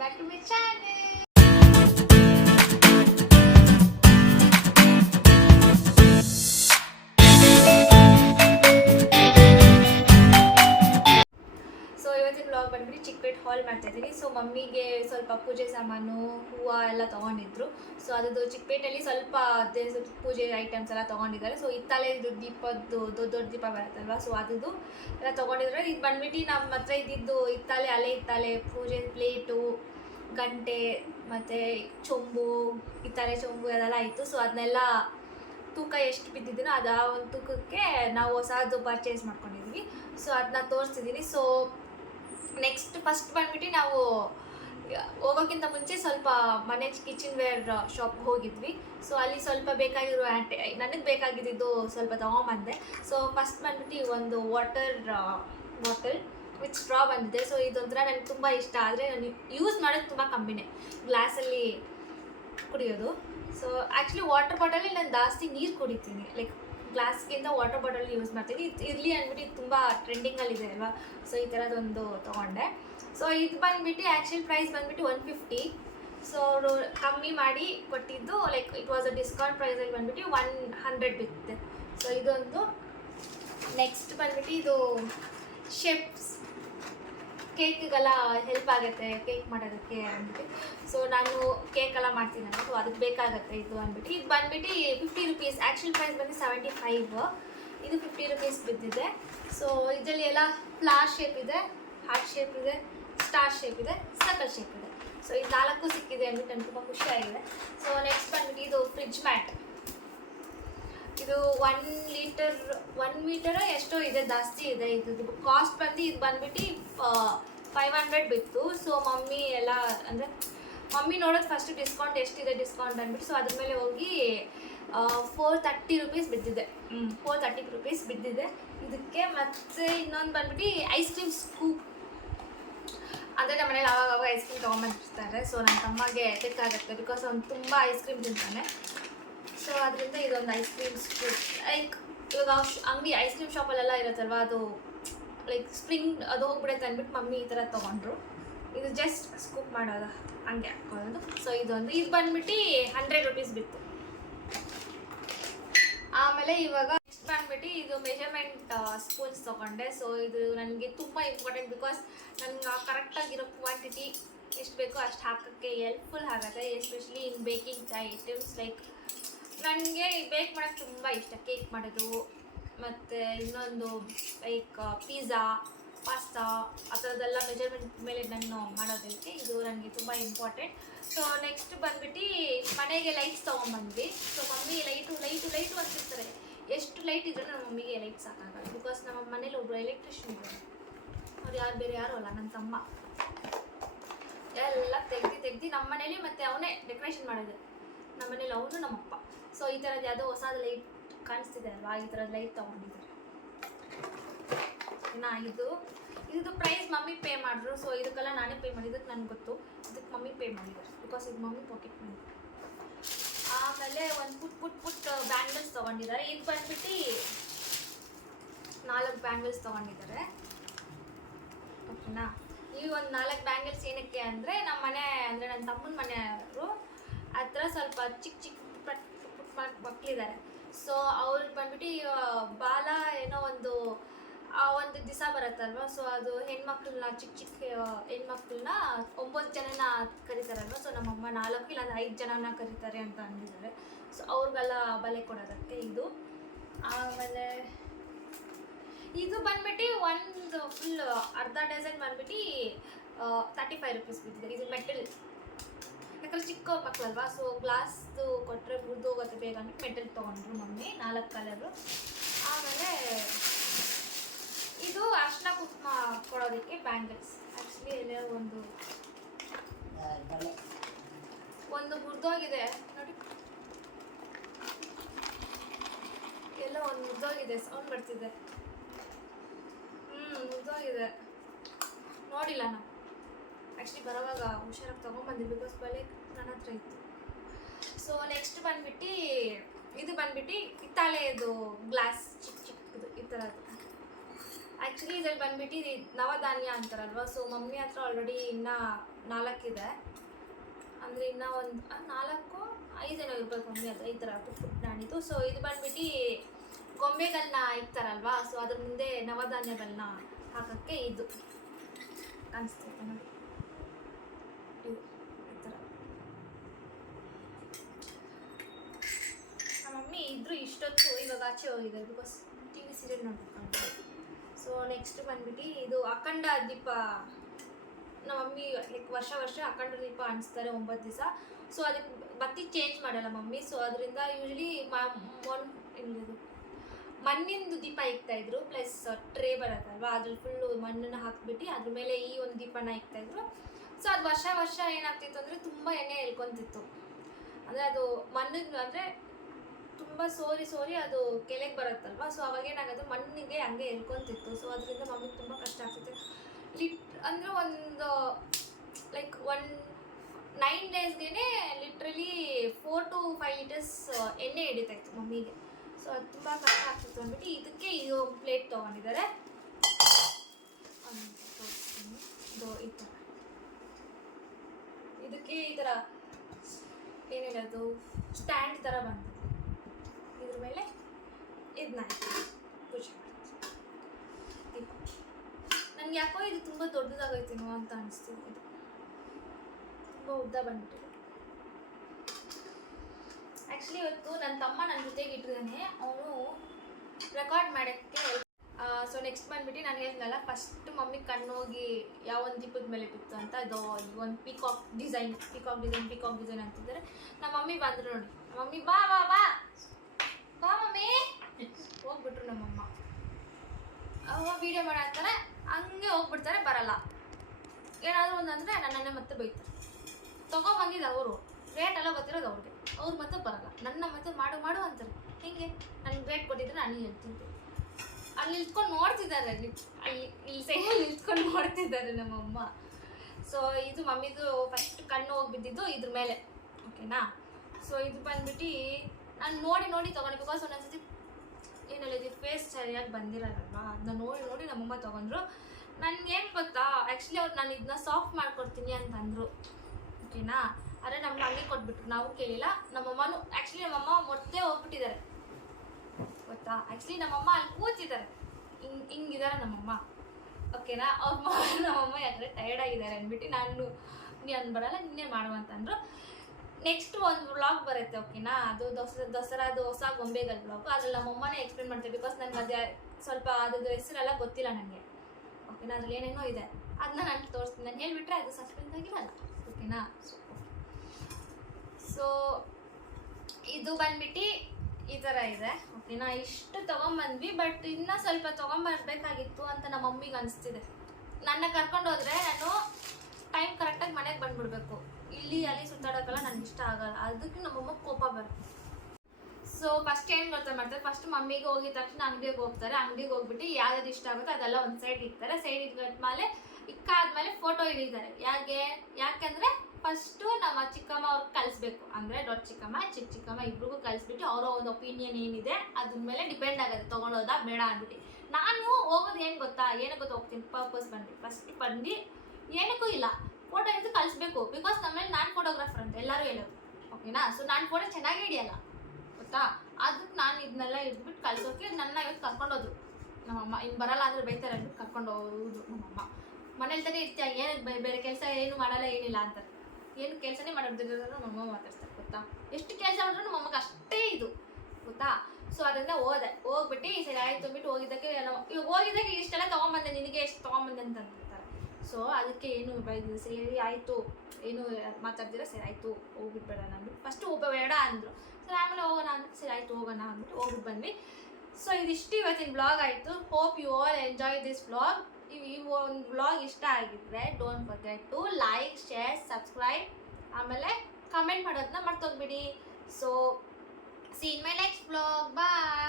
back to my channel. So ಇವತ್ತಿನ vlog ಬಂದ್ಬಿಟ್ಟು ಚಿಕ್ಕಪೇಟ್ ಹಾಲ್ ಮಾಡ್ತಾ ಇದ್ದೀನಿ. ಸೊ ಮಮ್ಮಿಗೆ ಸ್ವಲ್ಪ ಪೂಜೆ ಸಾಮಾನು ಹೂವು ಎಲ್ಲ ತೊಗೊಂಡಿದ್ರು. ಸೊ ಅದು ಚಿಕ್ಕಪೇಟಲ್ಲಿ ಸ್ವಲ್ಪ ಪೂಜೆ ಐಟಮ್ಸ್ ಎಲ್ಲ ತೊಗೊಂಡಿದ್ದಾರೆ. ಸೊ ಇತ್ತಲೇ ಇದು ದೀಪದ್ದು ದೊಡ್ಡ ದೀಪ ಬರುತ್ತಲ್ವ, ಸೊ ಅದು ಎಲ್ಲ ತೊಗೊಂಡಿದ್ದಾರೆ. ಇದು ಬಂದ್ಬಿಟ್ಟು ನಮ್ಮ ಹತ್ರ ಇದ್ದಿದ್ದು ಇತ್ತಲೆ ಪೂಜೆ ಪ್ಲೇಟು, ಗಂಟೆ ಮತ್ತು ಚೊಂಬು, ಇತ್ತಲೆ ಚೊಂಬು ಅದೆಲ್ಲ ಇತ್ತು. ಸೊ ಅದನ್ನೆಲ್ಲ ತೂಕ ಎಷ್ಟು ಬಿದ್ದಿದ್ದೀನೋ ಅದು ಆ ಒಂದು ತೂಕಕ್ಕೆ ನಾವು ಹೊಸದು ಪರ್ಚೇಸ್ ಮಾಡ್ಕೊಂಡಿದ್ವಿ. ಸೊ ಅದನ್ನ ತೋರಿಸ್ತಿದ್ದೀನಿ. ಸೊ ನೆಕ್ಸ್ಟ್ ಫಸ್ಟ್ ಬಂದ್ಬಿಟ್ಟು ನಾವು ಹೋಗೋಕ್ಕಿಂತ ಮುಂಚೆ ಸ್ವಲ್ಪ ಮನೆ ಕಿಚನ್ ವೇರ್ ಶಾಪ್ಗೆ ಹೋಗಿದ್ವಿ. ಸೊ ಅಲ್ಲಿ ಸ್ವಲ್ಪ ಬೇಕಾಗಿರೋ ನನಗೆ ಬೇಕಾಗಿದ್ದು ಸ್ವಲ್ಪ ತೊಗೊಂಬಂದೆ. ಸೊ ಫಸ್ಟ್ ಬಂದ್ಬಿಟ್ಟು ಒಂದು ವಾಟರ್ ಬಾಟಲ್ ವಿತ್ ಸ್ಟ್ರಾ ಬಂದಿದೆ. ಸೊ ಇದೊಂಥರ ನನಗೆ ತುಂಬ ಇಷ್ಟ, ಆದರೆ ನಾನು ಯೂಸ್ ಮಾಡೋದು ತುಂಬ ಕಮ್ಮಿನೇ, ಗ್ಲಾಸಲ್ಲಿ ಕುಡಿಯೋದು. ಸೊ ಆ್ಯಕ್ಚುಲಿ ವಾಟರ್ ಬಾಟಲಲ್ಲಿ ನಾನು ಜಾಸ್ತಿ ನೀರು ಕುಡಿತೀನಿ, ಲೈಕ್ ಗ್ಲಾಸ್ಗಿಂತ ವಾಟರ್ ಬಾಟಲ್ ಯೂಸ್ ಮಾಡ್ತೀನಿ. ಇರಲಿ ಅಂದ್ಬಿಟ್ಟು ಇದು ತುಂಬ ಟ್ರೆಂಡಿಂಗಲ್ಲಿದೆ ಅಲ್ವಾ. ಸೊ ಈ ಥರದೊಂದು ತೊಗೊಂಡೆ. ಸೊ ಇದು ಬಂದುಬಿಟ್ಟು ಆ್ಯಕ್ಚುಲಿ ಪ್ರೈಸ್ ಬಂದುಬಿಟ್ಟು 150. ಸೊ ಅವರು ಕಮ್ಮಿ ಮಾಡಿ ಕೊಟ್ಟಿದ್ದು, like it was a discount ಪ್ರೈಸಲ್ಲಿ ಬಂದುಬಿಟ್ಟು 100 ಬಿತ್ತು. ಸೊ ಇದೊಂದು. ನೆಕ್ಸ್ಟ್ ಬಂದುಬಿಟ್ಟು ಇದು ಶೇಪ್ಸ್ ಕೇಕ್ಗೆಲ್ಲ ಹೆಲ್ಪ್ ಆಗುತ್ತೆ, ಕೇಕ್ ಮಾಡೋದಕ್ಕೆ ಅಂದ್ಬಿಟ್ಟು. ಸೊ ನಾನು ಕೇಕೆಲ್ಲ ಮಾಡ್ತೀನಲ್ಲ, ಸೊ ಅದಕ್ಕೆ ಬೇಕಾಗುತ್ತೆ ಇದು ಅಂದ್ಬಿಟ್ಟು. ಇದು ಬಂದುಬಿಟ್ಟು 50 ರುಪೀಸ್. ಆ್ಯಕ್ಚುಲ್ ಪ್ರೈಸ್ ಬಂದು 75, ಇದು 50 ರುಪೀಸ್ ಬಿದ್ದಿದೆ. ಸೊ ಇದರಲ್ಲಿ ಎಲ್ಲ ಫ್ಲವರ್ ಶೇಪ್ ಇದೆ, ಹಾರ್ಟ್ ಶೇಪ್ ಇದೆ, ಸ್ಟಾರ್ ಶೇಪ್ ಇದೆ, ಸರ್ಕಲ್ ಶೇಪ್ ಇದೆ. ಸೊ ಇದು 4 ಸಿಕ್ಕಿದೆ ಅಂದ್ಬಿಟ್ಟು ನನಗೆ ತುಂಬ ಖುಷಿಯಾಗಿದೆ. ಸೊ ನೆಕ್ಸ್ಟ್ ಬಂದುಬಿಟ್ಟು ಇದು ಫ್ರಿಡ್ಜ್ ಮ್ಯಾಟ್. ಇದು 1 ಮೀಟರ್ ಎಷ್ಟೋ ಇದೆ, ಜಾಸ್ತಿ ಇದೆ. ಇದು ಕಾಸ್ಟ್ ಬಂದು ಇದು ಬಂದುಬಿಟ್ಟು 500 ಬಿತ್ತು. ಸೊ ಮಮ್ಮಿ ಎಲ್ಲ ಅಂದರೆ ಮಮ್ಮಿ ನೋಡೋದು ಫಸ್ಟ್ ಡಿಸ್ಕೌಂಟ್ ಎಷ್ಟಿದೆ ಅಂದ್ಬಿಟ್ಟು. ಸೊ ಅದ್ರ ಮೇಲೆ ಹೋಗಿ 430 ರುಪೀಸ್ ಬಿದ್ದಿದೆ. 430 ರುಪೀಸ್ ಬಿದ್ದಿದೆ ಇದಕ್ಕೆ. ಮತ್ತು ಇನ್ನೊಂದು ಬಂದ್ಬಿಟ್ಟು ಐಸ್ ಕ್ರೀಮ್ ಸ್ಕೂಪ್. ಅಂದರೆ ನಮ್ಮ ಮನೇಲಿ ಆವಾಗ ಐಸ್ ಕ್ರೀಮ್ ತೊಗೊಂಬಂದಿರ್ತಾರೆ. ಸೊ ನನ್ನ ತಮ್ಮಗೆ ಬೇಕಾಗುತ್ತೆ, ಬಿಕಾಸ್ ಅವ್ನು ತುಂಬ ಐಸ್ ಕ್ರೀಮ್ ತಿಂತಾನೆ. ಸೊ ಅದರಿಂದ ಇದೊಂದು ಐಸ್ ಕ್ರೀಮ್ ಸ್ಕೂಪ್. ಲೈಕ್ ಇವಾಗ ಅಂಗಡಿ ಐಸ್ ಕ್ರೀಮ್ ಶಾಪಲ್ಲೆಲ್ಲ ಇರುತ್ತಲ್ವ, ಅದು ಲೈಕ್ ಸ್ಪ್ರಿಂಗ್ ಅದು ಹೋಗ್ಬಿಡುತ್ತೆ ಅಂದ್ಬಿಟ್ಟು ಮಮ್ಮಿ ಈ ಥರ ತೊಗೊಂಡ್ರು. ಇದು ಜಸ್ಟ್ ಸ್ಕೂಪ್ ಮಾಡೋದು, ಹಂಗೆ ಹಾಕೋದು. ಸೊ ಇದೊಂದು. ಇದು ಬಂದ್ಬಿಟ್ಟು 100 ರುಪೀಸ್ ಬಿತ್ತು. ಆಮೇಲೆ ಇವಾಗ ನೆಕ್ಸ್ಟ್ ಬಂದ್ಬಿಟ್ಟು ಇದು ಮೆಜರ್ಮೆಂಟ್ ಸ್ಪೂನ್ಸ್ ತೊಗೊಂಡೆ. ಸೊ ಇದು ನನಗೆ ತುಂಬ ಇಂಪಾರ್ಟೆಂಟ್, ಬಿಕಾಸ್ ನನಗೆ ಕರೆಕ್ಟಾಗಿರೋ ಕ್ವಾಂಟಿಟಿ ಎಷ್ಟು ಬೇಕೋ ಅಷ್ಟು ಹಾಕೋಕ್ಕೆ ಹೆಲ್ಪ್ಫುಲ್ ಆಗುತ್ತೆ, especially in baking items. Like ನನಗೆ ಬೇಕ್ ಮಾಡೋಕ್ಕೆ ತುಂಬ ಇಷ್ಟ, ಕೇಕ್ ಮಾಡೋದು, ಮತ್ತು ಇನ್ನೊಂದು ಲೈಕ್ ಪಿಜ್ಜಾ, ಪಾಸ್ತಾ ಆ ಥರದ್ದೆಲ್ಲ ಮೆಜರ್ಮೆಂಟ್ ಮೇಲೆ ನಾನು ಮಾಡೋದಕ್ಕೆ ಇದು ನನಗೆ ತುಂಬ ಇಂಪಾರ್ಟೆಂಟ್. ಸೊ ನೆಕ್ಸ್ಟ್ ಬಂದ್ಬಿಟ್ಟು ಮನೆಗೆ ಲೈಟ್ಸ್ ತೊಗೊಂಬಂದ್ವಿ. ಸೊ ಮಮ್ಮಿ ಲೈಟು ಅಂತಿರ್ತಾರೆ. ಎಷ್ಟು ಲೈಟ್ ಇದ್ರೂ ನಮ್ಮ ಮಮ್ಮಿಗೆ ಲೈಟ್ ಸಾಕಾಗಲ್ಲ, ಬಿಕಾಸ್ ನಮ್ಮ ಮನೇಲಿ ಒಬ್ಬರು ಎಲೆಕ್ಟ್ರಿಷಿಯನ್ ಇದ್ದಾರೆ. ಅವ್ರು ಬೇರೆ ಯಾರೂ ಅಲ್ಲ, ನನ್ನ ತಮ್ಮ ಎಲ್ಲ ತೆಗ್ದು ನಮ್ಮ ಮನೇಲಿ, ಮತ್ತು ಅವನೇ ಡೆಕೋರೇಷನ್ ಮಾಡೋದು ನಮ್ಮ ಮನೇಲಿ, ಅವನು ನಮ್ಮಪ್ಪ. ಸೊ ಈ ಥರದ್ದು ಯಾವುದೋ ಹೊಸದು ಲೈಟ್ ಕಾಣಿಸ್ತಿದೆ ಅಲ್ವಾ, ಈ ಥರದ್ದು ಲೈಟ್ ತೊಗೊಂಡಿದ್ದಾರೆ. ಇನ್ನು ಇದು ಪ್ರೈಸ್ ಮಮ್ಮಿ ಪೇ ಮಾಡಿದ್ರು. ಸೊ ಇದಕ್ಕೆಲ್ಲ ನಾನೇ ಪೇ ಮಾಡಿದ್ದಕ್ಕೆ ನನಗೆ ಗೊತ್ತು, ಇದಕ್ಕೆ ಮಮ್ಮಿ ಪೇ ಮಾಡಿದ್ದಾರೆ, ಬಿಕಾಸ್ ಇದು ಮಮ್ಮಿ ಪಾಕೆಟ್ ಮನಿ. ಆಮೇಲೆ ಒಂದು ಪುಟ್ ಬ್ಯಾಂಗಲ್ಸ್ ತೊಗೊಂಡಿದ್ದಾರೆ. ಇದು ಬಂದ್ಬಿಟ್ಟು 4 ಬ್ಯಾಂಗಲ್ಸ್ ತೊಗೊಂಡಿದ್ದಾರೆ. ಓಕೆನಾ. ಈ ಒಂದು 4 ಬ್ಯಾಂಗಲ್ಸ್ ಏನಕ್ಕೆ ಅಂದರೆ ನಮ್ಮ ಮನೆ, ಅಂದರೆ ನನ್ನ ತಮ್ಮನ ಮನೆಯವರು ಹತ್ರ ಸ್ವಲ್ಪ ಚಿಕ್ಕ ಮಕ್ಕಳಿದ್ದಾರೆ. ಸೊ ಅವ್ರಿಗೆ ಬಂದ್ಬಿಟ್ಟು ಬಾಲ ಏನೋ ಒಂದು ದಿವಸ ಬರುತ್ತಲ್ವ. ಸೊ ಅದು ಹೆಣ್ಮಕ್ಳನ್ನ ಚಿಕ್ಕ ಹೆಣ್ಮಕ್ಳನ್ನ 9 ಜನನ ಕರೀತಾರಲ್ವ. ಸೊ ನಮ್ಮಮ್ಮ 4 ಇಲ್ಲ 5 ಜನನ ಕರೀತಾರೆ ಅಂತ ಅಂದಿದ್ದಾರೆ. ಸೊ ಅವ್ರಿಗೆಲ್ಲ ಬಲೆ ಕೊಡೋದಕ್ಕೆ ಇದು. ಆಮೇಲೆ ಇದು ಬಂದ್ಬಿಟ್ಟು ಒಂದು ಫುಲ್ ಅರ್ಧ ಡಜನ್ ಬಂದ್ಬಿಟ್ಟು 35 ರುಪೀಸ್ ಬಿದ್ದಿದೆ. ಇದು ಮೆಟಲ್, ಯಾಕಂದ್ರೆ ಚಿಕ್ಕ ಮಕ್ಕಳಲ್ವಾ. ಸೊ ಗ್ಲಾಸ್ದು ಕೊಟ್ಟರೆ ಮುರಿದು ಹೋಗುತ್ತೆ ಬೇಗ ಅಂದ್ಬಿಟ್ಟು ಮೆಟಲ್ ತೊಗೊಂಡ್ರು ಮಮ್ಮಿ, 4 ಕಲರು. ಆಮೇಲೆ ಇದು ಅರ್ಶಿನ ಕುಂಕುಮ ಕೊಡೋದಕ್ಕೆ ಬ್ಯಾಂಗಲ್ಸ್. ಆ್ಯಕ್ಚುಲಿ ಎಲ್ಲ ಒಂದು ಮುರಿದೋಗಿದೆ ನೋಡಿ, ಎಲ್ಲ ಒಂದು ಮುರಿದೋಗಿದೆ, ಸೌಂಡ್ ಬರ್ತಿದೆ. ಮುರಿದೋಗಿದೆ, ನೋಡಿಲ್ಲ ನಾವು. ಆ್ಯಕ್ಚುಲಿ ಬರೋವಾಗ ಹುಷಾರಾಗಿ ತೊಗೊಂಬಂದಿದ್ವಿ, ಬಿಕಾಸ್ ಬಲೆ ನನ್ನ ಹತ್ರ ಇತ್ತು. ಸೊ ನೆಕ್ಸ್ಟ್ ಬಂದ್ಬಿಟ್ಟು ಇದು ಬಂದ್ಬಿಟ್ಟು ಹಿತ್ತಾಳೆದು ಗ್ಲಾಸ್ ಚಿಕ್ಕದು ಈ ಥರದ್ದು. ಆ್ಯಕ್ಚುಲಿ ಇದ್ರಲ್ಲಿ ಬಂದ್ಬಿಟ್ಟು ಇದು ನವಧಾನ್ಯ ಅಂತಾರಲ್ವ. ಸೊ ಮಮ್ಮಿ ಹತ್ರ ಆಲ್ರೆಡಿ ಇನ್ನೂ 4 ಇದೆ, ಅಂದರೆ ಇನ್ನೂ ಒಂದು 4-5 ಇರ್ಬೇಕು ಮಮ್ಮಿ ಹತ್ರ ಈ ಥರ ಪುಟ್ಟಾಣಿದು. ಸೊ ಇದು ಬಂದ್ಬಿಟ್ಟು ಗೊಂಬೆಗಳನ್ನ ಇಕ್ತಾರಲ್ವಾ, ಸೊ ಅದ್ರ ಮುಂದೆ ನವಧಾನ್ಯಗಳನ್ನ ಹಾಕೋಕ್ಕೆ ಇದು ಕಾಣಿಸ್ತೈತೆ ನೋಡಿ, ಇದು ಈ ಥರ. ನಮ್ಮ ಮಮ್ಮಿ ಇದ್ರೂ ಇಷ್ಟೊತ್ತು ಇವಾಗ ಆಚೆ ಹೋಗಿದ್ದಾರೆ ಬಿಕಾಸ್ TV ಸೀರಿಯಲ್ ನೋಡ್ಕೊಂಡು. ಸೊ ನೆಕ್ಸ್ಟ್ ಬಂದ್ಬಿಟ್ಟು ಇದು ಅಖಂಡ ದೀಪ. ನಮ್ಮ ಮಮ್ಮಿ ಲೈಕ್ ವರ್ಷ ಅಖಂಡ ದೀಪ ಅನಿಸ್ತಾರೆ 9 ದಿವಸ. ಸೊ ಅದಕ್ಕೆ ಬತ್ತಿ ಚೇಂಜ್ ಮಾಡಲ್ಲ ಮಮ್ಮಿ. ಸೊ ಅದರಿಂದ ಯೂಶ್ವಲಿ ಮಣ್ಣಿಂದು ದೀಪ ಇಕ್ತಾಯಿದ್ರು, ಪ್ಲಸ್ ಟ್ರೇ ಬರುತ್ತಲ್ವ ಅದ್ರಲ್ಲಿ ಫುಲ್ಲು ಮಣ್ಣನ್ನು ಹಾಕ್ಬಿಟ್ಟು ಅದ್ರ ಮೇಲೆ ಈ ಒಂದು ದೀಪನ ಇಕ್ತಾಯಿದ್ರು. ಸೊ ಅದು ವರ್ಷ ಏನಾಗ್ತಿತ್ತು ಅಂದರೆ ತುಂಬ ಎಣ್ಣೆ ಎಳ್ಕೊತಿತ್ತು. ಅಂದರೆ ಅದು ಮಣ್ಣಿನ ಅಂದರೆ ತುಂಬ ಸೋರಿ ಅದು ಕೆಳಗೆ ಬರುತ್ತಲ್ವ. ಸೊ ಅವಾಗ ಏನಾಗುತ್ತೆ ಮಣ್ಣಿಗೆ ಹಂಗೆ ಎಳ್ಕೊತಿತ್ತು. ಸೊ ಅದರಿಂದ ಮಮ್ಮಿಗೆ ತುಂಬ ಕಷ್ಟ ಆಗ್ತಿತ್ತು. ಅಂದರೆ ಒಂದು ಲೈಕ್ 9 ಡೇಸ್ಗೆ ಲಿಟ್ರಲಿ 4 to 5 ಲೀಟರ್ಸ್ ಎಣ್ಣೆ ಹಿಡಿತಾಯಿತ್ತು ಮಮ್ಮಿಗೆ. ಸೊ ಅದು ತುಂಬ ಕಷ್ಟ ಆಗ್ತಿತ್ತು ಅಂದ್ಬಿಟ್ಟು ಇದಕ್ಕೆ ಇದು ಪ್ಲೇಟ್ ತೊಗೊಂಡಿದ್ದಾರೆ. ಇದು ಈ ಥರ ಇದಕ್ಕೆ ಈ ಥರ ಏನು ಹೇಳೋದು ಸ್ಟ್ಯಾಂಡ್ ಥರ ಬಂದಿದೆ. ಇದ್ರ ಮೇಲೆ ಇದನ್ನ ಪೂಜೆ ಮಾಡ್ತೀನಿ. ನನಗೆ ಯಾಕೋ ಇದು ತುಂಬ ದೊಡ್ಡದಾಗೈತೇನೋ ಅಂತ ಅನಿಸ್ತಿದೆ. ಇದು ತುಂಬ ಉದ್ದ ಬಂದ್ಬಿಟ್ಟಿದೆ. ಆ್ಯಕ್ಚುಲಿ ಇವತ್ತು ನನ್ನ ತಮ್ಮ ನನ್ನ ಜೊತೆಗೆ ಇಟ್ಟಿದ್ದಾನೆ, ಅವನು ರೆಕಾರ್ಡ್ ಮಾಡೋಕ್ಕೆ. ಸೊ ನೆಕ್ಸ್ಟ್ ಬಂದ್ಬಿಟ್ಟು ನಾನು ಹೇಳಿದ್ನಲ್ಲ ಫಸ್ಟ್ ಮಮ್ಮಿ ಕಣ್ಣು ಹೋಗಿ ಯಾವ ಒಂದು ದೀಪದ ಮೇಲೆ ಬಿತ್ತು ಅಂತ. ಇದು ಒಂದು ಪೀಕಾಕ್ ಡಿಸೈನ್ ಅಂತಿದ್ದಾರೆ. ನಮ್ಮ ಮಮ್ಮಿ ಬಂದರು ನೋಡಿ. ಮಮ್ಮಿ ಬಾ ಮಮ್ಮಿ ಹೋಗ್ಬಿಟ್ರು. ನಮ್ಮಮ್ಮ ಅವ ವೀಡಿಯೋ ಮಾಡಾಕ್ತಾರೆ, ಹಂಗೆ ಹೋಗ್ಬಿಡ್ತಾರೆ, ಬರಲ್ಲ. ಏನಾದರೂ ಒಂದಂದರೆ ನನ್ನನ್ನೇ ಮತ್ತೆ ಬೈತಾರೆ. ತೊಗೊಂಬಂದಿದ್ದು ಅವರು, ರೇಟ್ ಎಲ್ಲ ಗೊತ್ತಿರೋದು ಅವ್ರಿಗೆ, ಅವ್ರು ಮತ್ತೆ ಬರಲ್ಲ. ನನ್ನ ಮತ್ತೆ ಮಾಡು ಅಂತಾರೆ. ಹಿಂಗೆ ನನಗೆ ರೇಟ್ ಕೊಟ್ಟಿದ್ರೆ ನಾನು ಹೇಳ್ತಿದ್ದೆ. ಅಲ್ಲಿ ನಿಲ್ತ್ಕೊಂಡು ನೋಡ್ತಿದ್ದಾರೆ, ಇಲ್ಲಿ ಸೈಡಲ್ಲಿ ನಿಲ್ತ್ಕೊಂಡು ನೋಡ್ತಿದ್ದಾರೆ ನಮ್ಮಮ್ಮ. ಸೊ ಇದು ಮಮ್ಮಿದು ಫಸ್ಟ್ ಕಣ್ಣು ಹೋಗ್ಬಿದ್ದಿದ್ದು ಇದ್ರ ಮೇಲೆ, ಓಕೆನಾ. ಸೊ ಇದು ಬಂದ್ಬಿಟ್ಟು ನಾನು ನೋಡಿ ತೊಗೊಂಡೆ. ಬಿಕಾಸ್ ಒಂದೊಂದ್ಸತಿ ಏನಿಲ್ಲ ಫೇಸ್ ಸರಿಯಾಗಿ ಬಂದಿರೋದಲ್ವಾ, ಅದನ್ನ ನೋಡಿ ನಮ್ಮಮ್ಮ ತೊಗೊಂಡ್ರು. ನನಗೇನು ಗೊತ್ತಾ, ಆ್ಯಕ್ಚುಲಿ ಅವ್ರು ನಾನು ಇದನ್ನ ಸಾಫ್ಟ್ ಮಾಡ್ಕೊಡ್ತೀನಿ ಅಂತಂದರು, ಓಕೆನಾ. ಆದರೆ ನಮ್ಗೆ ಹಂಗೆ ಕೊಟ್ಬಿಟ್ರು, ನಾವು ಕೇಳಿಲ್ಲ. ನಮ್ಮಮ್ಮನೂ ಆ್ಯಕ್ಚುಲಿ ನಮ್ಮಮ್ಮ ಮೊಟ್ಟೆ ಹೋಗ್ಬಿಟ್ಟಿದ್ದಾರೆ ಗೊತ್ತಾ. ಆ್ಯಕ್ಚುಲಿ ನಮ್ಮಮ್ಮ ಅಲ್ಲಿ ಕೂತಿದ್ದಾರೆ, ಹಿಂಗಿದ್ದಾರೆ ನಮ್ಮಮ್ಮ, ಓಕೆನಾ. ನಮ್ಮಮ್ಮ ಯಾಕಂದರೆ ಟಯರ್ಡ್ ಆಗಿದ್ದಾರೆ ಅಂದ್ಬಿಟ್ಟು ನಾನು ಬರಲ್ಲ ನಿನ್ನೆ ಮಾಡುವಂತಂದರು. ನೆಕ್ಸ್ಟ್ ಒಂದು ವ್ಲಾಗ್ ಬರುತ್ತೆ, ಓಕೆನಾ. ಅದು ದಸರಾದು ಹೊಸ ಗೊಂಬೆಗಳ ವ್ಲಾಗ್. ಅದ್ರಲ್ಲಿ ನಮ್ಮಮ್ಮನೇ ಎಕ್ಸ್ಪ್ಲೇನ್ ಮಾಡ್ತೀವಿ. ಬಿಕಾಸ್ ನನಗೆ ಅದೇ ಸ್ವಲ್ಪ ಅದ್ರದ್ದು ಹೆಸರೆಲ್ಲ ಗೊತ್ತಿಲ್ಲ ನನಗೆ, ಓಕೆನಾ. ಅದ್ರಲ್ಲಿ ಏನೇನೋ ಇದೆ, ಅದನ್ನ ನಾನು ತೋರಿಸ್ತೀನಿ. ನಾನು ಹೇಳಿಬಿಟ್ರೆ ಅದು ಸಸ್ಪೆನ್ಸ್ ಆಗಿರಲ್ಲ, ಓಕೆನಾ. ಸೊ ಇದು ಬಂದ್ಬಿಟ್ಟು ಈ ಥರ ಇದೆ, ಓಕೆನಾ. ಇಷ್ಟು ತೊಗೊಂಬಂದ್ವಿ, ಬಟ್ ಇನ್ನೂ ಸ್ವಲ್ಪ ತೊಗೊಂಬರ್ಬೇಕಾಗಿತ್ತು ಅಂತ ನಮ್ಮ ಮಮ್ಮಿಗೆ ಅನಿಸ್ತಿದೆ. ನನ್ನ ಕರ್ಕೊಂಡೋದ್ರೆ ನಾನು ಟೈಮ್ ಕರೆಕ್ಟಾಗಿ ಮನೆಗೆ ಬಂದುಬಿಡ್ಬೇಕು. ಇಲ್ಲಿ ಅಲ್ಲಿ ಸುತ್ತಾಡೋಕ್ಕಲ್ಲ ನನಗೆ ಇಷ್ಟ ಆಗಲ್ಲ. ಅದಕ್ಕೆ ನಮ್ಮಮ್ಮ ಕೋಪ ಬರುತ್ತೆ. ಸೊ ಫಸ್ಟ್ ಏನು ಮಾಡ್ತಾರೆ, ಫಸ್ಟ್ ಮಮ್ಮಿಗೆ ಹೋಗಿದ ತಕ್ಷಣ ಅಂಗಡಿಗೆ ಹೋಗ್ತಾರೆ. ಅಂಗಡಿಗೆ ಹೋಗ್ಬಿಟ್ಟು ಯಾವ್ದು ಇಷ್ಟ ಆಗುತ್ತೋ ಅದೆಲ್ಲ ಒಂದು ಸೈಡ್ ಇಕ್ತಾರೆ. ಸೈಡ್ ಇಟ್ಟಾದ್ಮೇಲೆ ಇಕ್ಕಾದ್ಮೇಲೆ ಫೋಟೋ ಹಿಡಿತಾರೆ. ಯಾಕೆಂದರೆ ಫಸ್ಟು ನಮ್ಮ ಚಿಕ್ಕಮ್ಮ ಅವ್ರಿಗೆ ಕಲಿಸ್ಬೇಕು. ಅಂದರೆ ದೊಡ್ಡ ಚಿಕ್ಕಮ್ಮ ಚಿಕ್ಕ ಚಿಕ್ಕಮ್ಮ ಇಬ್ರಿಗೂ ಕಲಿಸ್ಬಿಟ್ಟು ಅವರ ಒಂದು ಒಪಿನಿಯನ್ ಏನಿದೆ ಅದ್ರ ಮೇಲೆ ಡಿಪೆಂಡ್ ಆಗುತ್ತೆ ತೊಗೊಳೋದಾ ಬೇಡ ಅಂದ್ಬಿಟ್ಟು. ನಾನು ಹೋಗೋದು ಏನಕ್ಕೆ ಗೊತ್ತಾ ಹೋಗ್ತೀನಿ ಪರ್ಪಸ್ ಫಸ್ಟ್ ಬಂದು ಏನಕ್ಕೂ ಇಲ್ಲ, ಫೋಟೋ ಹಿಡಿದು ಕಲಿಸ್ಬೇಕು. ಬಿಕಾಸ್ ನಮ್ಮಲ್ಲಿ ನಾನು ಫೋಟೋಗ್ರಾಫರ್ ಅಂತ ಎಲ್ಲರೂ ಹೇಳೋದು, ಓಕೆನಾ. ಸೊ ನಾನು ಫೋಟೋ ಚೆನ್ನಾಗಿ ಹಿಡಿಯಲ್ಲ ಗೊತ್ತಾ. ಅದಕ್ಕೆ ನಾನು ಇದನ್ನೆಲ್ಲ ಹಿಡಿದ್ಬಿಟ್ಟು ಕಲಿಸೋಕೆ ನನ್ನ ಇವತ್ತು ಕರ್ಕೊಂಡೋದ್ರು ನಮ್ಮಮ್ಮ. ಇನ್ನು ಬರಲ್ಲ ಅಂದರೆ ಬೈತಾರೆ ಅಂದ್ಬಿಟ್ಟು ಕರ್ಕೊಂಡು ಹೋದ್ರು ನಮ್ಮಮ್ಮ. ಮನೇಲಿ ತಾನೇ ಇರ್ತೀಯ, ಏನಕ್ಕೆ ಬೇರೆ ಕೆಲಸ ಏನು ಮಾಡಲ್ಲ ಏನಿಲ್ಲ ಅಂತಾರೆ. ಏನು ಕೆಲಸನೇ ಮಾಡೋದಿರೋದು ನಮ್ಮಮ್ಮ ಮಾತಾಡ್ತಾರೆ ಗೊತ್ತಾ. ಎಷ್ಟು ಕೆಲಸ ಮಾಡಿದ್ರು ನಮ್ಮಮ್ಮಗೆ ಅಷ್ಟೇ ಇದು ಗೊತ್ತಾ. ಸೊ ಅದರಿಂದ ಹೋಗ್ಬಿಟ್ಟು ಈ ಸರಿ ಆಯಿತು ಅಂದ್ಬಿಟ್ಟು ಹೋಗಿದ್ದಕ್ಕೆ ಇಷ್ಟೆಲ್ಲ ತೊಗೊಂಬಂದೆ, ನಿನಗೆ ಎಷ್ಟು ತೊಗೊಂಬಂದೆ ಅಂತ ಅಂತಾರೆ. ಸೊ ಅದಕ್ಕೆ ಏನು ಬೈದು ಸರಿ ಆಯಿತು, ಏನು ಮಾತಾಡ್ದಿರ ಸರಿ ಆಯಿತು ಹೋಗ್ಬಿಟ್ಬೇಡ ಅಂದ್ಬಿಟ್ಟು ಫಸ್ಟು ಬೇಡ ಅಂದರು. ಸರಿ ಆಮೇಲೆ ಹೋಗೋಣ ಅಂದ್ಬಿಟ್ಟು ಸರಿ ಆಯಿತು ಹೋಗೋಣ ಅಂದ್ಬಿಟ್ಟು ಹೋಗ್ಬಿಟ್ಟು ಬಂದ್ವಿ. ಸೊ ಇದಿಷ್ಟು ಇವತ್ತಿನ ಬ್ಲಾಗ್ ಆಯಿತು. Hope you all enjoy this blog. ಈ ಒಂದು ವ್ಲಾಗ್ ಇಷ್ಟ ಆಗಿದ್ರೆ don't forget to like, share, subscribe, ಆಮೇಲೆ ಕಮೆಂಟ್ ಮಾಡೋದನ್ನ ಮರ್ತೋಗ್ಬಿಡಿ. So see in my next vlog. Bye.